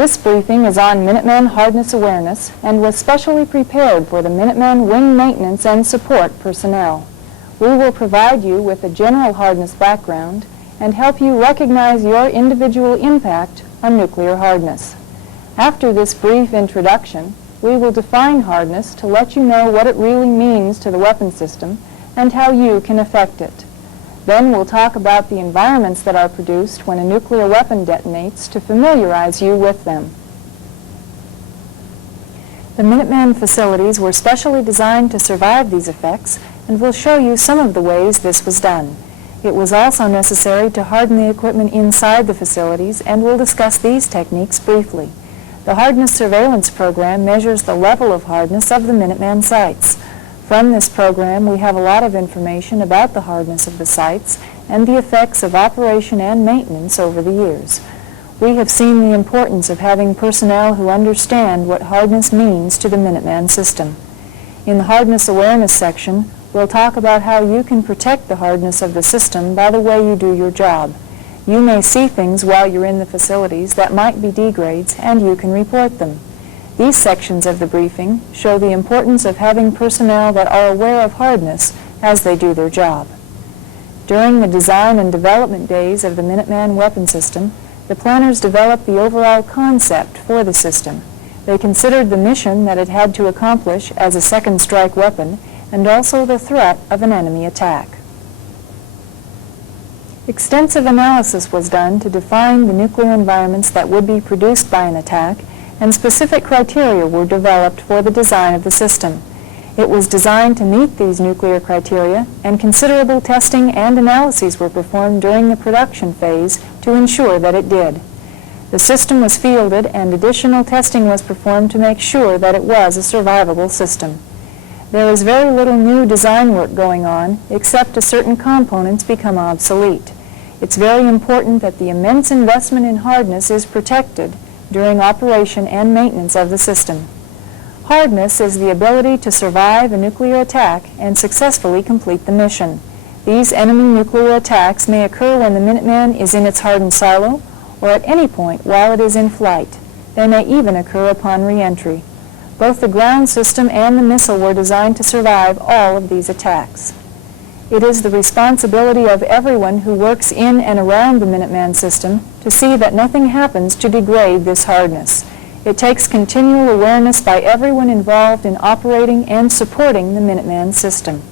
This briefing is on Minuteman Hardness Awareness and was specially prepared for the Minuteman Wing Maintenance and Support personnel. We will provide you with a general hardness background and help you recognize your individual impact on nuclear hardness. After this brief introduction, we will define hardness to let you know what it really means to the weapon system and how you can affect it. Then we'll talk about the environments that are produced when a nuclear weapon detonates to familiarize you with them. The Minuteman facilities were specially designed to survive these effects, and we'll show you some of the ways this was done. It was also necessary to harden the equipment inside the facilities, and we'll discuss these techniques briefly. The Hardness Surveillance Program measures the level of hardness of the Minuteman sites. From this program, we have a lot of information about the hardness of the sites and the effects of operation and maintenance over the years. We have seen the importance of having personnel who understand what hardness means to the Minuteman system. In the Hardness Awareness section, we'll talk about how you can protect the hardness of the system by the way you do your job. You may see things while you're in the facilities that might be degrades, and you can report them. These sections of the briefing show the importance of having personnel that are aware of hardness as they do their job. During the design and development days of the Minuteman weapon system, the planners developed the overall concept for the system. They considered the mission that it had to accomplish as a second strike weapon and also the threat of an enemy attack. Extensive analysis was done to define the nuclear environments that would be produced by an attack, and specific criteria were developed for the design of the system. It was designed to meet these nuclear criteria, and considerable testing and analyses were performed during the production phase to ensure that it did. The system was fielded, and additional testing was performed to make sure that it was a survivable system. There is very little new design work going on, except as certain components become obsolete. It's very important that the immense investment in hardness is protected during operation and maintenance of the system. Hardness is the ability to survive a nuclear attack and successfully complete the mission. These enemy nuclear attacks may occur when the Minuteman is in its hardened silo or at any point while it is in flight. They may even occur upon re-entry. Both the ground system and the missile were designed to survive all of these attacks. It is the responsibility of everyone who works in and around the Minuteman system to see that nothing happens to degrade this hardness. It takes continual awareness by everyone involved in operating and supporting the Minuteman system.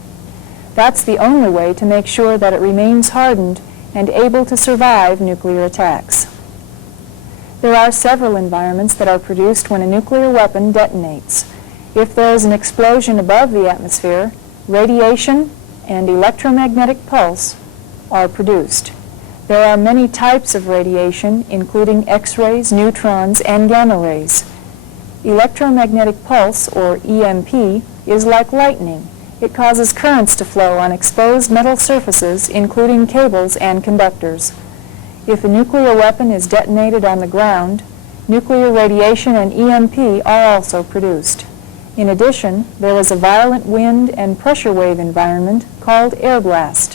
That's the only way to make sure that it remains hardened and able to survive nuclear attacks. There are several environments that are produced when a nuclear weapon detonates. If there is an explosion above the atmosphere, radiation and electromagnetic pulse are produced. There are many types of radiation, including X-rays, neutrons, and gamma rays. Electromagnetic pulse, or EMP, is like lightning. It causes currents to flow on exposed metal surfaces, including cables and conductors. If a nuclear weapon is detonated on the ground, nuclear radiation and EMP are also produced. In addition, there is a violent wind and pressure wave environment called air blast.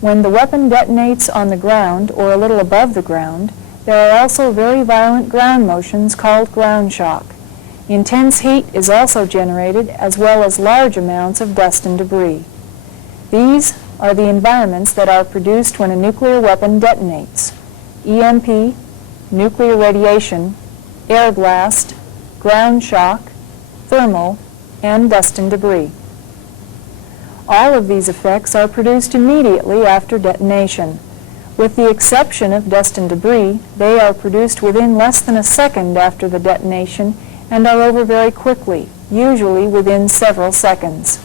When the weapon detonates on the ground or a little above the ground, there are also very violent ground motions called ground shock. Intense heat is also generated, as well as large amounts of dust and debris. These are the environments that are produced when a nuclear weapon detonates: EMP, nuclear radiation, air blast, ground shock, thermal, and dust and debris. All of these effects are produced immediately after detonation. With the exception of dust and debris, they are produced within less than a second after the detonation and are over very quickly, usually within several seconds.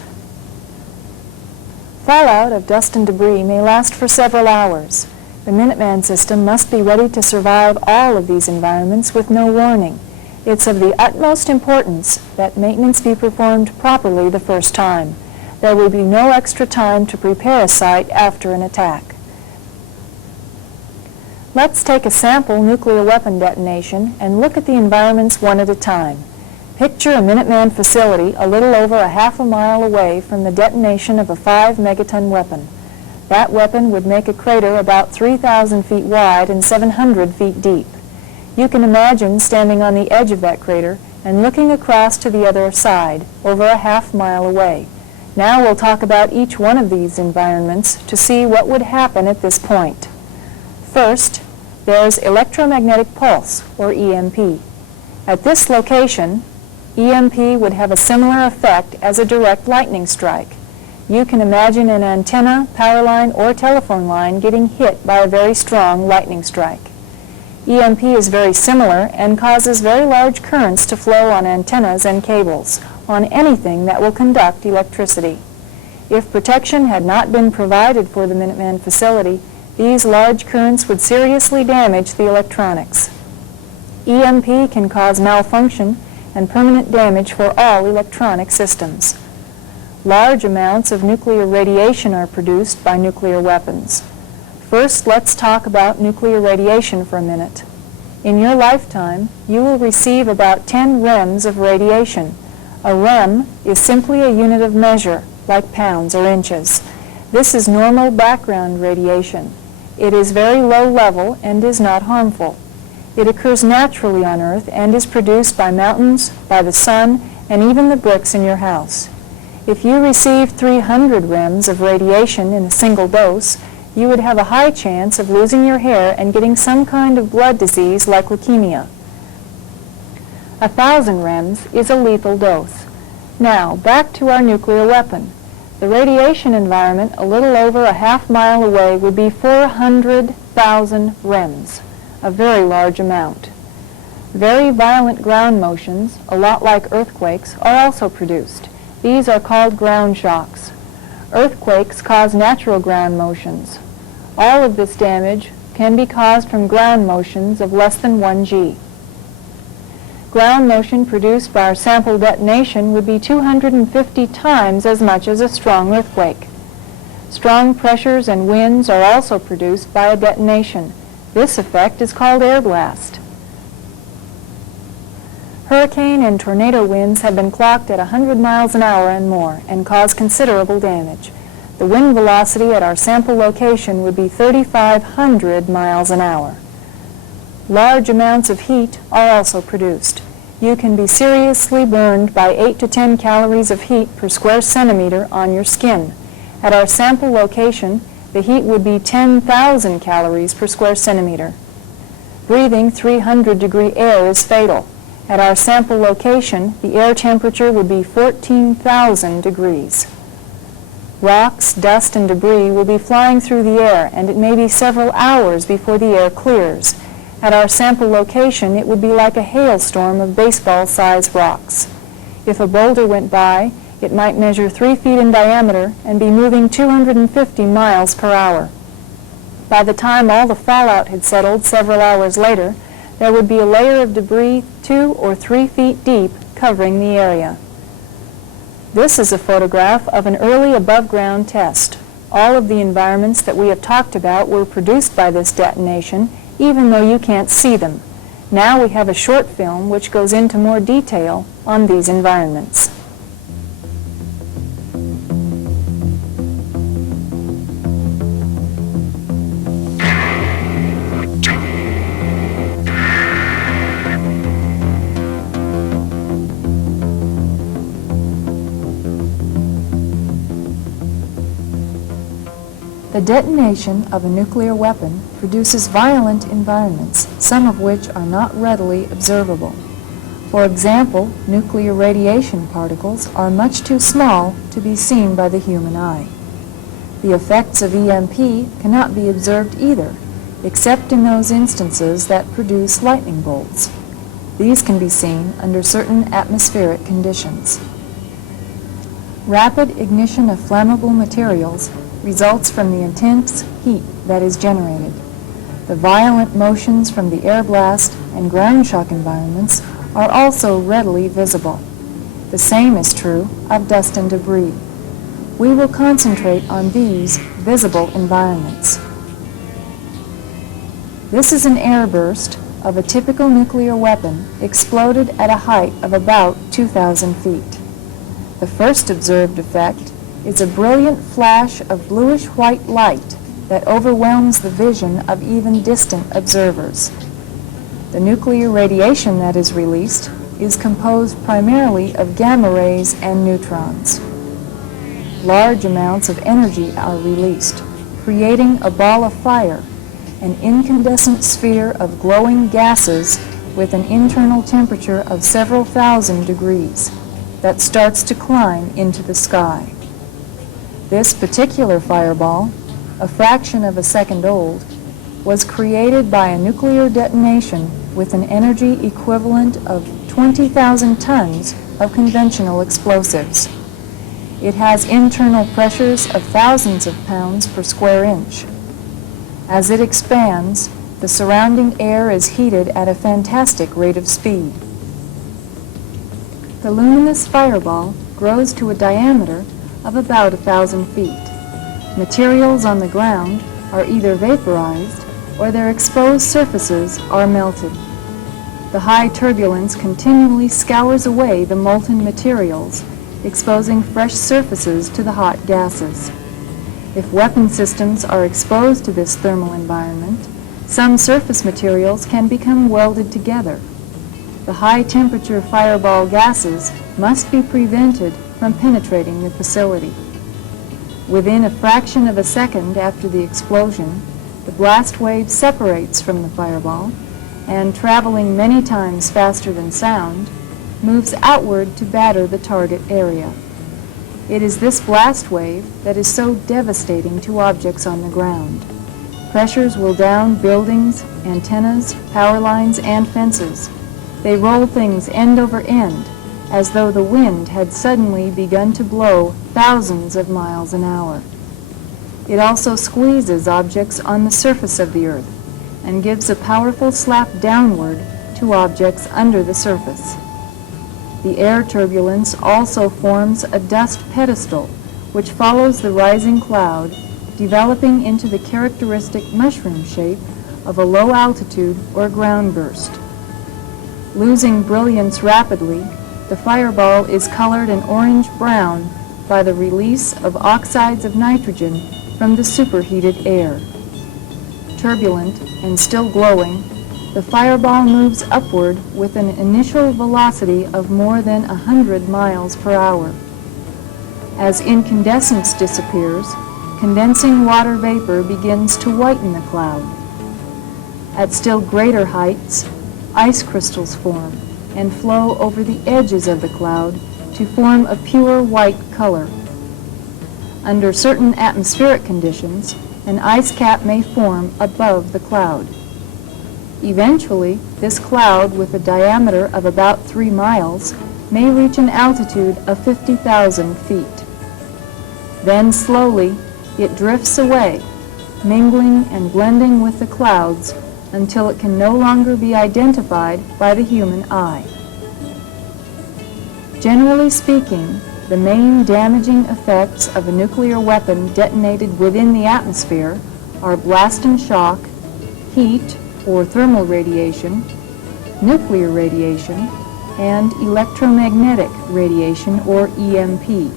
Fallout of dust and debris may last for several hours. The Minuteman system must be ready to survive all of these environments with no warning. It's of the utmost importance that maintenance be performed properly the first time. There will be no extra time to prepare a site after an attack. Let's take a sample nuclear weapon detonation and look at the environments one at a time. Picture a Minuteman facility a little over a half a mile away from the detonation of a 5-megaton weapon. That weapon would make a crater about 3,000 feet wide and 700 feet deep. You can imagine standing on the edge of that crater and looking across to the other side, over a half-mile away. Now we'll talk about each one of these environments to see what would happen at this point. First, there's electromagnetic pulse, or EMP. At this location, EMP would have a similar effect as a direct lightning strike. You can imagine an antenna, power line, or telephone line getting hit by a very strong lightning strike. EMP is very similar and causes very large currents to flow on antennas and cables, on anything that will conduct electricity. If protection had not been provided for the Minuteman facility, these large currents would seriously damage the electronics. EMP can cause malfunction and permanent damage for all electronic systems. Large amounts of nuclear radiation are produced by nuclear weapons. First, let's talk about nuclear radiation for a minute. In your lifetime, you will receive about 10 rems of radiation. A rem is simply a unit of measure, like pounds or inches. This is normal background radiation. It is very low level and is not harmful. It occurs naturally on Earth and is produced by mountains, by the sun, and even the bricks in your house. If you received 300 rems of radiation in a single dose, you would have a high chance of losing your hair and getting some kind of blood disease like leukemia. 1,000 rems is a lethal dose. Now, back to our nuclear weapon. The radiation environment a little over a half-mile away would be 400,000 rems, a very large amount. Very violent ground motions, a lot like earthquakes, are also produced. These are called ground shocks. Earthquakes cause natural ground motions. All of this damage can be caused from ground motions of less than 1 G. Ground motion produced by our sample detonation would be 250 times as much as a strong earthquake. Strong pressures and winds are also produced by a detonation. This effect is called air blast. Hurricane and tornado winds have been clocked at 100 miles an hour and more and cause considerable damage. The wind velocity at our sample location would be 3,500 miles an hour. Large amounts of heat are also produced. You can be seriously burned by 8 to 10 calories of heat per square centimeter on your skin. At our sample location, the heat would be 10,000 calories per square centimeter. Breathing 300-degree air is fatal. At our sample location, the air temperature would be 14,000 degrees. Rocks, dust, and debris will be flying through the air, and it may be several hours before the air clears. At our sample location, it would be like a hailstorm of baseball-sized rocks. If a boulder went by, it might measure 3 feet in diameter and be moving 250 miles per hour. By the time all the fallout had settled several hours later, there would be a layer of debris 2 or 3 feet deep covering the area. This is a photograph of an early above-ground test. All of the environments that we have talked about were produced by this detonation, even though you can't see them. Now we have a short film which goes into more detail on these environments. The detonation of a nuclear weapon produces violent environments, some of which are not readily observable. For example, nuclear radiation particles are much too small to be seen by the human eye. The effects of EMP cannot be observed either, except in those instances that produce lightning bolts. These can be seen under certain atmospheric conditions. Rapid ignition of flammable materials results from the intense heat that is generated. The violent motions from the air blast and ground shock environments are also readily visible. The same is true of dust and debris. We will concentrate on these visible environments. This is an airburst of a typical nuclear weapon exploded at a height of about 2,000 feet. The first observed effect is a brilliant flash of bluish-white light that overwhelms the vision of even distant observers. The nuclear radiation that is released is composed primarily of gamma rays and neutrons. Large amounts of energy are released, creating a ball of fire, an incandescent sphere of glowing gases with an internal temperature of several thousand degrees that starts to climb into the sky. This particular fireball, a fraction of a second old, was created by a nuclear detonation with an energy equivalent of 20,000 tons of conventional explosives. It has internal pressures of thousands of pounds per square inch. As it expands, the surrounding air is heated at a fantastic rate of speed. The luminous fireball grows to a diameter of about 1,000 feet. Materials on the ground are either vaporized or their exposed surfaces are melted. The high turbulence continually scours away the molten materials, exposing fresh surfaces to the hot gases. If weapon systems are exposed to this thermal environment, some surface materials can become welded together. The high-temperature fireball gases must be prevented from penetrating the facility. Within a fraction of a second after the explosion, the blast wave separates from the fireball and, traveling many times faster than sound, moves outward to batter the target area. It is this blast wave that is so devastating to objects on the ground. Pressures will down buildings, antennas, power lines, and fences. They roll things end over end, as though the wind had suddenly begun to blow thousands of miles an hour. It also squeezes objects on the surface of the earth and gives a powerful slap downward to objects under the surface. The air turbulence also forms a dust pedestal, which follows the rising cloud, developing into the characteristic mushroom shape of a low altitude or ground burst. Losing brilliance rapidly, the fireball is colored an orange-brown by the release of oxides of nitrogen from the superheated air. Turbulent and still glowing, the fireball moves upward with an initial velocity of more than 100 miles per hour. As incandescence disappears, condensing water vapor begins to whiten the cloud. At still greater heights, ice crystals form and flow over the edges of the cloud to form a pure white color. Under certain atmospheric conditions, an ice cap may form above the cloud. Eventually, this cloud, with a diameter of about 3 miles, may reach an altitude of 50,000 feet. Then slowly, it drifts away, mingling and blending with the clouds until it can no longer be identified by the human eye. Generally speaking, the main damaging effects of a nuclear weapon detonated within the atmosphere are blast and shock, heat or thermal radiation, nuclear radiation, and electromagnetic radiation or EMP.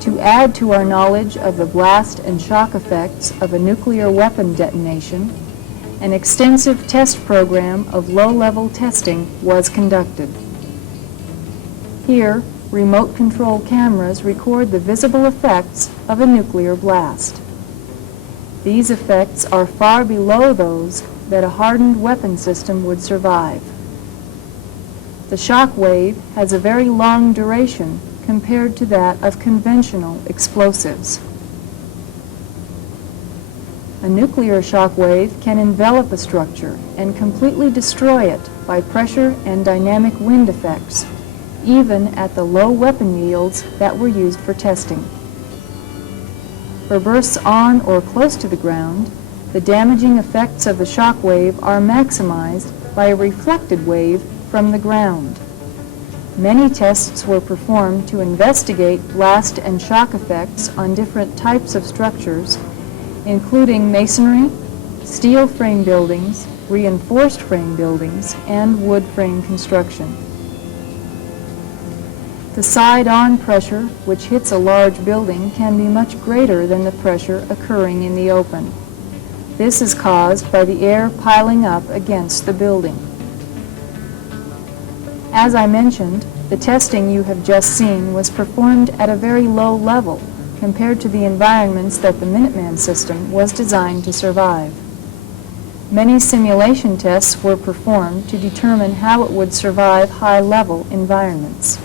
To add to our knowledge of the blast and shock effects of a nuclear weapon detonation, an extensive test program of low-level testing was conducted. Here, remote control cameras record the visible effects of a nuclear blast. These effects are far below those that a hardened weapon system would survive. The shock wave has a very long duration compared to that of conventional explosives. A nuclear shock wave can envelop a structure and completely destroy it by pressure and dynamic wind effects, even at the low weapon yields that were used for testing. For bursts on or close to the ground, the damaging effects of the shock wave are maximized by a reflected wave from the ground. Many tests were performed to investigate blast and shock effects on different types of structures, including masonry, steel frame buildings, reinforced frame buildings, and wood frame construction. The side-on pressure which hits a large building can be much greater than the pressure occurring in the open. This is caused by the air piling up against the building. As I mentioned, the testing you have just seen was performed at a very low level compared to the environments that the Minuteman system was designed to survive. Many simulation tests were performed to determine how it would survive high-level environments.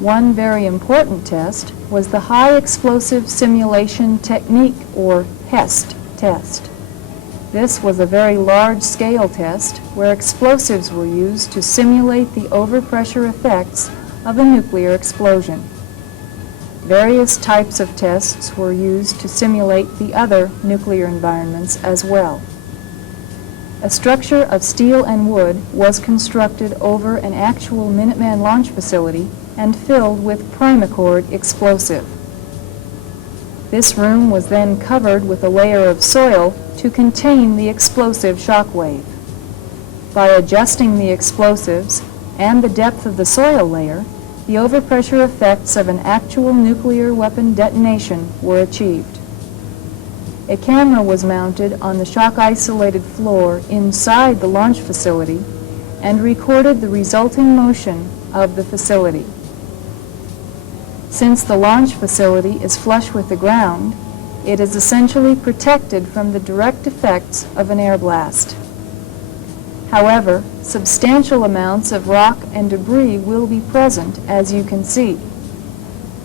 One very important test was the High Explosive Simulation Technique, or HEST test. This was a very large-scale test where explosives were used to simulate the overpressure effects of a nuclear explosion. Various types of tests were used to simulate the other nuclear environments as well. A structure of steel and wood was constructed over an actual Minuteman launch facility and filled with primacord explosive. This room was then covered with a layer of soil to contain the explosive shock wave. By adjusting the explosives and the depth of the soil layer, the overpressure effects of an actual nuclear weapon detonation were achieved. A camera was mounted on the shock-isolated floor inside the launch facility and recorded the resulting motion of the facility. Since the launch facility is flush with the ground, it is essentially protected from the direct effects of an air blast. However, substantial amounts of rock and debris will be present, as you can see.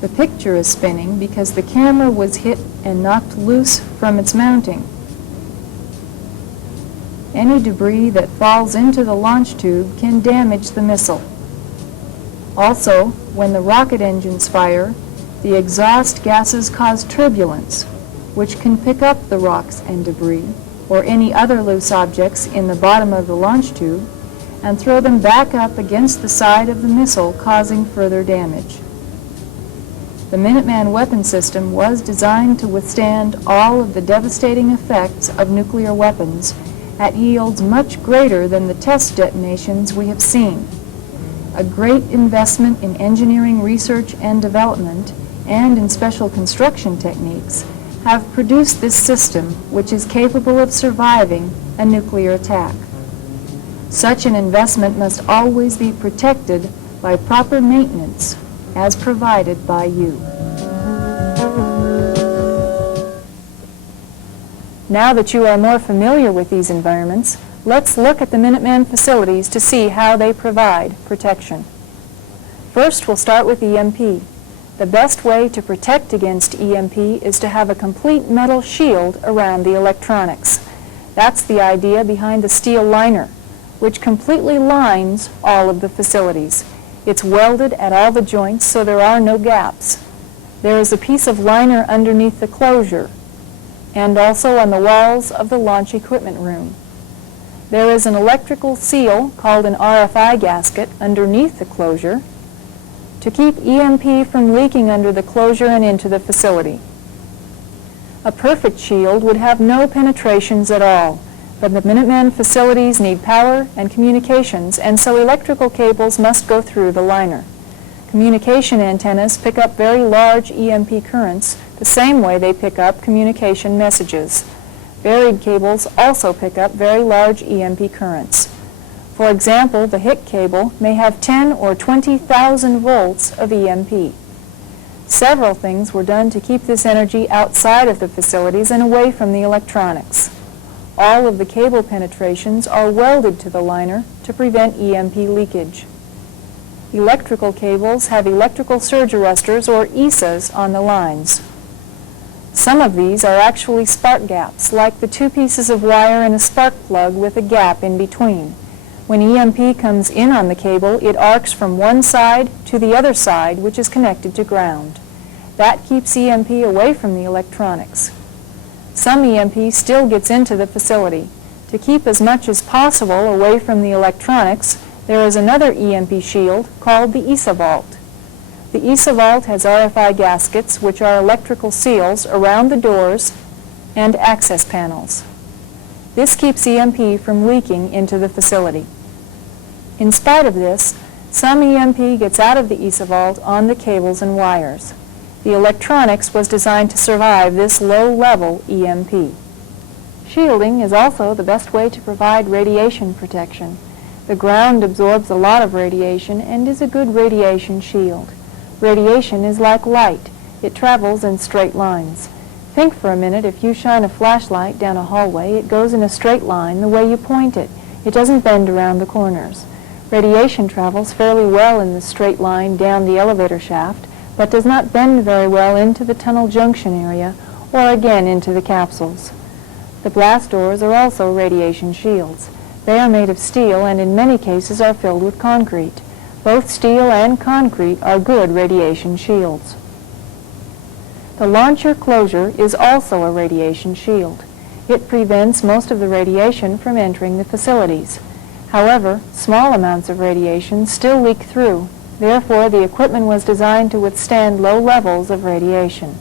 The picture is spinning because the camera was hit and knocked loose from its mounting. Any debris that falls into the launch tube can damage the missile. Also, when the rocket engines fire, the exhaust gases cause turbulence, which can pick up the rocks and debris, or any other loose objects in the bottom of the launch tube, and throw them back up against the side of the missile, causing further damage. The Minuteman weapon system was designed to withstand all of the devastating effects of nuclear weapons at yields much greater than the test detonations we have seen. A great investment in engineering research and development and in special construction techniques have produced this system, which is capable of surviving a nuclear attack. Such an investment must always be protected by proper maintenance as provided by you. Now that you are more familiar with these environments, let's look at the Minuteman facilities to see how they provide protection. First, we'll start with EMP. The best way to protect against EMP is to have a complete metal shield around the electronics. That's the idea behind the steel liner, which completely lines all of the facilities. It's welded at all the joints so there are no gaps. There is a piece of liner underneath the closure and also on the walls of the launch equipment room. There is an electrical seal called an RFI gasket underneath the closure to keep EMP from leaking under the closure and into the facility. A perfect shield would have no penetrations at all, but the Minuteman facilities need power and communications, and so electrical cables must go through the liner. Communication antennas pick up very large EMP currents the same way they pick up communication messages. Buried cables also pick up very large EMP currents. For example, the HIC cable may have 10 or 20,000 volts of EMP. Several things were done to keep this energy outside of the facilities and away from the electronics. All of the cable penetrations are welded to the liner to prevent EMP leakage. Electrical cables have electrical surge arresters, or ESAs, on the lines. Some of these are actually spark gaps, like the two pieces of wire in a spark plug with a gap in between. When EMP comes in on the cable, it arcs from one side to the other side, which is connected to ground. That keeps EMP away from the electronics. Some EMP still gets into the facility. To keep as much as possible away from the electronics, there is another EMP shield called the ESA vault. The ESA vault has RFI gaskets, which are electrical seals, around the doors and access panels. This keeps EMP from leaking into the facility. In spite of this, some EMP gets out of the ESA vault on the cables and wires. The electronics was designed to survive this low-level EMP. Shielding is also the best way to provide radiation protection. The ground absorbs a lot of radiation and is a good radiation shield. Radiation is like light. It travels in straight lines. Think for a minute, if you shine a flashlight down a hallway, it goes in a straight line the way you point it. It doesn't bend around the corners. Radiation travels fairly well in the straight line down the elevator shaft, but does not bend very well into the tunnel junction area or again into the capsules. The blast doors are also radiation shields. They are made of steel and in many cases are filled with concrete. Both steel and concrete are good radiation shields. The launcher closure is also a radiation shield. It prevents most of the radiation from entering the facilities. However, small amounts of radiation still leak through. Therefore, the equipment was designed to withstand low levels of radiation.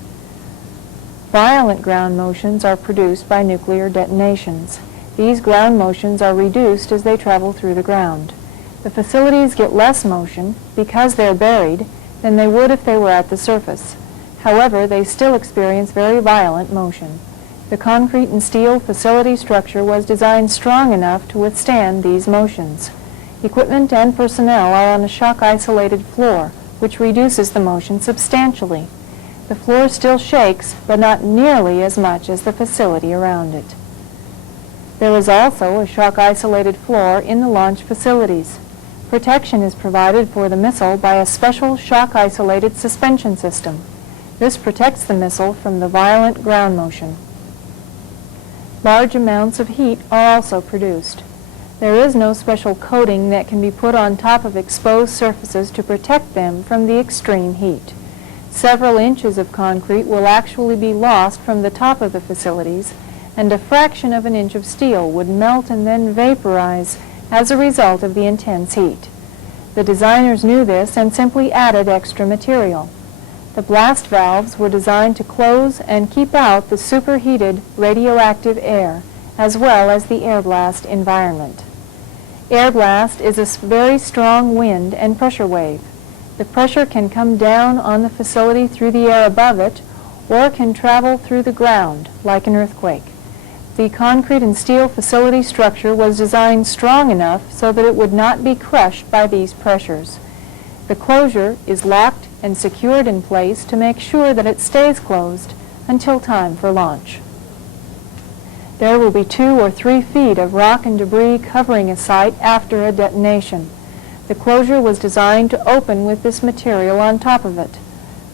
Violent ground motions are produced by nuclear detonations. These ground motions are reduced as they travel through the ground. The facilities get less motion because they're buried than they would if they were at the surface. However, they still experience very violent motion. The concrete and steel facility structure was designed strong enough to withstand these motions. Equipment and personnel are on a shock-isolated floor, which reduces the motion substantially. The floor still shakes, but not nearly as much as the facility around it. There is also a shock-isolated floor in the launch facilities. Protection is provided for the missile by a special shock-isolated suspension system. This protects the missile from the violent ground motion. Large amounts of heat are also produced. There is no special coating that can be put on top of exposed surfaces to protect them from the extreme heat. Several inches of concrete will actually be lost from the top of the facilities, and a fraction of an inch of steel would melt and then vaporize as a result of the intense heat. The designers knew this and simply added extra material. The blast valves were designed to close and keep out the superheated radioactive air, as well as the air blast environment. Air blast is a very strong wind and pressure wave. The pressure can come down on the facility through the air above it, or can travel through the ground, like an earthquake. The concrete and steel facility structure was designed strong enough so that it would not be crushed by these pressures. The closure is locked and secured in place to make sure that it stays closed until time for launch. There will be 2 or 3 feet of rock and debris covering a site after a detonation. The closure was designed to open with this material on top of it.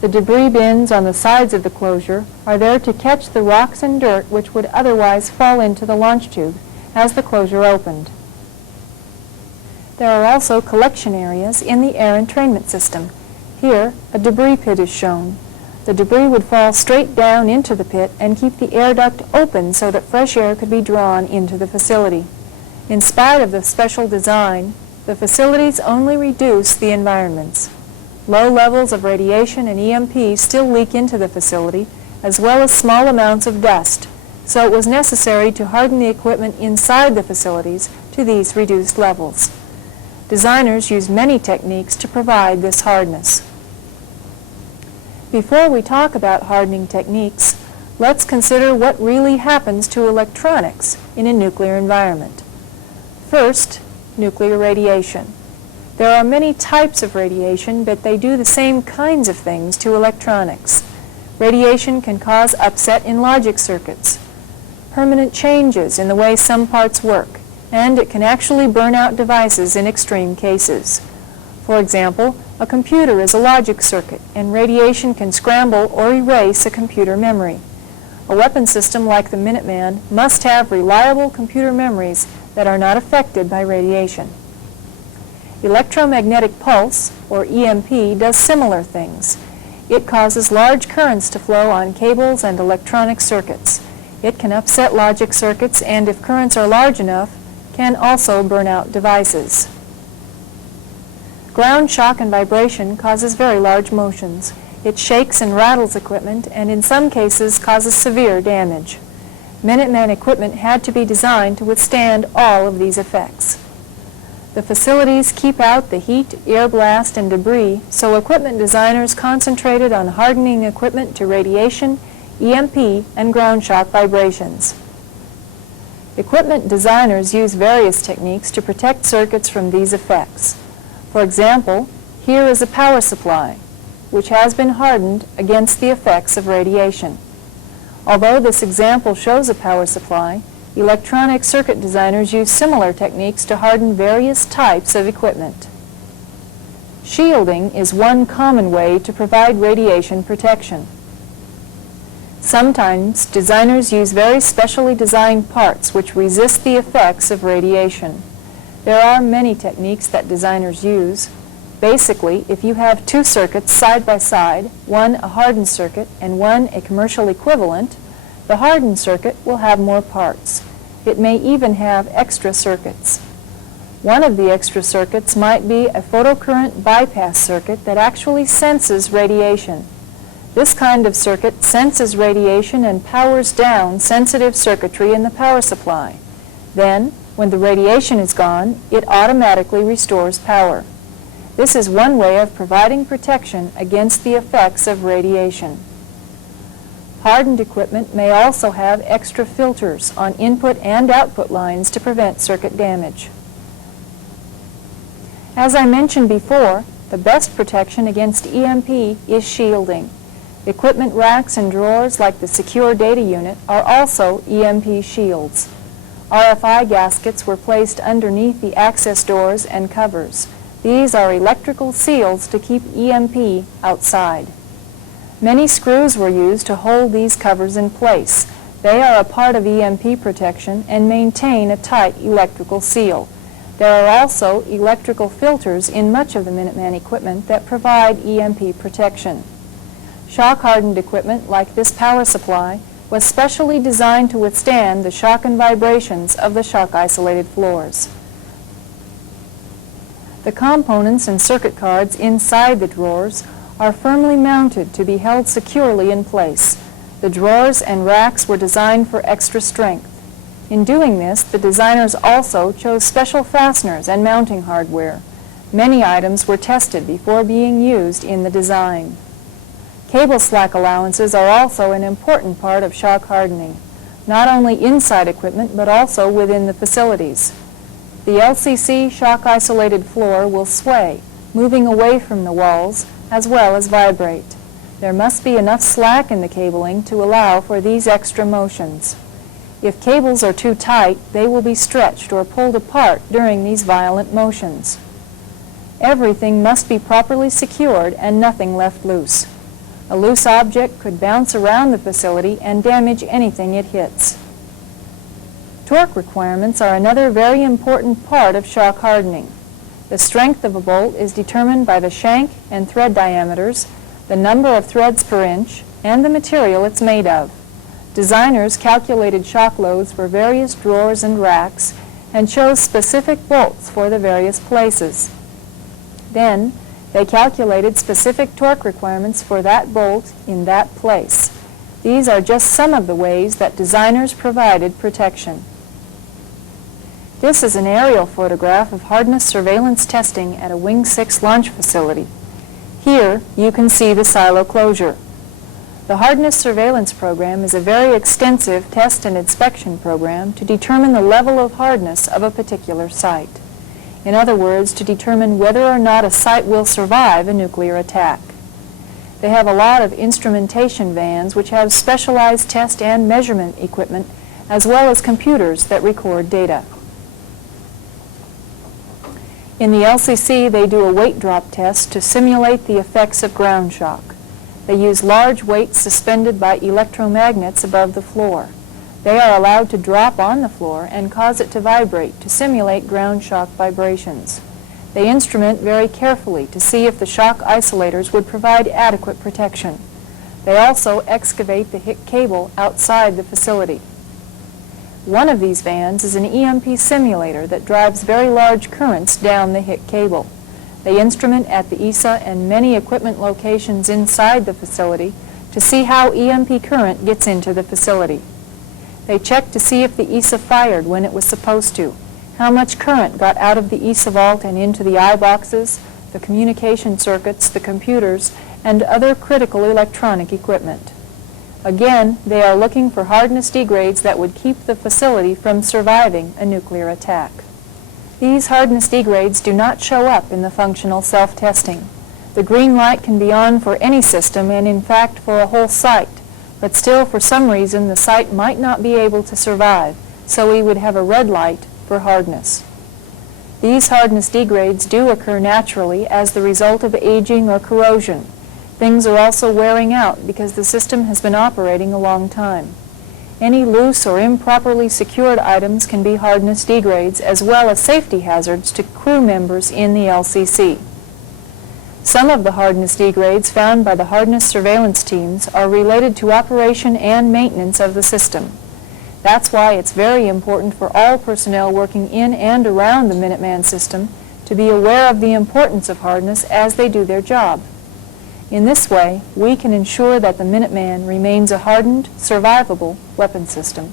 The debris bins on the sides of the closure are there to catch the rocks and dirt which would otherwise fall into the launch tube as the closure opened. There are also collection areas in the air entrainment system. Here, a debris pit is shown. The debris would fall straight down into the pit and keep the air duct open so that fresh air could be drawn into the facility. In spite of the special design, the facilities only reduce the environments. Low levels of radiation and EMP still leak into the facility, as well as small amounts of dust, so it was necessary to harden the equipment inside the facilities to these reduced levels. Designers use many techniques to provide this hardness. Before we talk about hardening techniques, let's consider what really happens to electronics in a nuclear environment. First, nuclear radiation. There are many types of radiation, but they do the same kinds of things to electronics. Radiation can cause upset in logic circuits, permanent changes in the way some parts work, and it can actually burn out devices in extreme cases. For example, a computer is a logic circuit, and radiation can scramble or erase a computer memory. A weapon system like the Minuteman must have reliable computer memories that are not affected by radiation. Electromagnetic pulse, or EMP, does similar things. It causes large currents to flow on cables and electronic circuits. It can upset logic circuits, and if currents are large enough, can also burn out devices. Ground shock and vibration causes very large motions. It shakes and rattles equipment, and in some cases causes severe damage. Minuteman equipment had to be designed to withstand all of these effects. The facilities keep out the heat, air blast, and debris, so equipment designers concentrated on hardening equipment to radiation, EMP, and ground shock vibrations. Equipment designers use various techniques to protect circuits from these effects. For example, here is a power supply, which has been hardened against the effects of radiation. Although this example shows a power supply, electronic circuit designers use similar techniques to harden various types of equipment. Shielding is one common way to provide radiation protection. Sometimes designers use very specially designed parts which resist the effects of radiation. There are many techniques that designers use. Basically, if you have two circuits side by side, one a hardened circuit and one a commercial equivalent, the hardened circuit will have more parts. It may even have extra circuits. One of the extra circuits might be a photocurrent bypass circuit that actually senses radiation. This kind of circuit senses radiation and powers down sensitive circuitry in the power supply. Then, when the radiation is gone, it automatically restores power. This is one way of providing protection against the effects of radiation. Hardened equipment may also have extra filters on input and output lines to prevent circuit damage. As I mentioned before, the best protection against EMP is shielding. Equipment racks and drawers like the secure data unit are also EMP shields. RFI gaskets were placed underneath the access doors and covers. These are electrical seals to keep EMP outside. Many screws were used to hold these covers in place. They are a part of EMP protection and maintain a tight electrical seal. There are also electrical filters in much of the Minuteman equipment that provide EMP protection. Shock-hardened equipment like this power supply was specially designed to withstand the shock and vibrations of the shock-isolated floors. The components and circuit cards inside the drawers are firmly mounted to be held securely in place. The drawers and racks were designed for extra strength. In doing this, the designers also chose special fasteners and mounting hardware. Many items were tested before being used in the design. Cable slack allowances are also an important part of shock hardening, not only inside equipment but also within the facilities. The LCC shock-isolated floor will sway, moving away from the walls, as well as vibrate. There must be enough slack in the cabling to allow for these extra motions. If cables are too tight, they will be stretched or pulled apart during these violent motions. Everything must be properly secured and nothing left loose. A loose object could bounce around the facility and damage anything it hits. Torque requirements are another very important part of shock hardening. The strength of a bolt is determined by the shank and thread diameters, the number of threads per inch, and the material it's made of. Designers calculated shock loads for various drawers and racks and chose specific bolts for the various places. Then, they calculated specific torque requirements for that bolt in that place. These are just some of the ways that designers provided protection. This is an aerial photograph of hardness surveillance testing at a Wing 6 launch facility. Here, you can see the silo closure. The hardness surveillance program is a very extensive test and inspection program to determine the level of hardness of a particular site. In other words, to determine whether or not a site will survive a nuclear attack. They have a lot of instrumentation vans which have specialized test and measurement equipment as well as computers that record data. In the LCC, they do a weight drop test to simulate the effects of ground shock. They use large weights suspended by electromagnets above the floor. They are allowed to drop on the floor and cause it to vibrate to simulate ground shock vibrations. They instrument very carefully to see if the shock isolators would provide adequate protection. They also excavate the HIC cable outside the facility. One of these vans is an EMP simulator that drives very large currents down the HIC cable. They instrument at the ESA and many equipment locations inside the facility to see how EMP current gets into the facility. They check to see if the ESA fired when it was supposed to, how much current got out of the ESA vault and into the eye boxes, the communication circuits, the computers, and other critical electronic equipment. Again, they are looking for hardness degrades that would keep the facility from surviving a nuclear attack. These hardness degrades do not show up in the functional self-testing. The green light can be on for any system and in fact for a whole site, but still for some reason the site might not be able to survive, so we would have a red light for hardness. These hardness degrades do occur naturally as the result of aging or corrosion. Things are also wearing out because the system has been operating a long time. Any loose or improperly secured items can be hardness degrades as well as safety hazards to crew members in the LCC. Some of the hardness degrades found by the hardness surveillance teams are related to operation and maintenance of the system. That's why it's very important for all personnel working in and around the Minuteman system to be aware of the importance of hardness as they do their job. In this way, we can ensure that the Minuteman remains a hardened, survivable weapon system.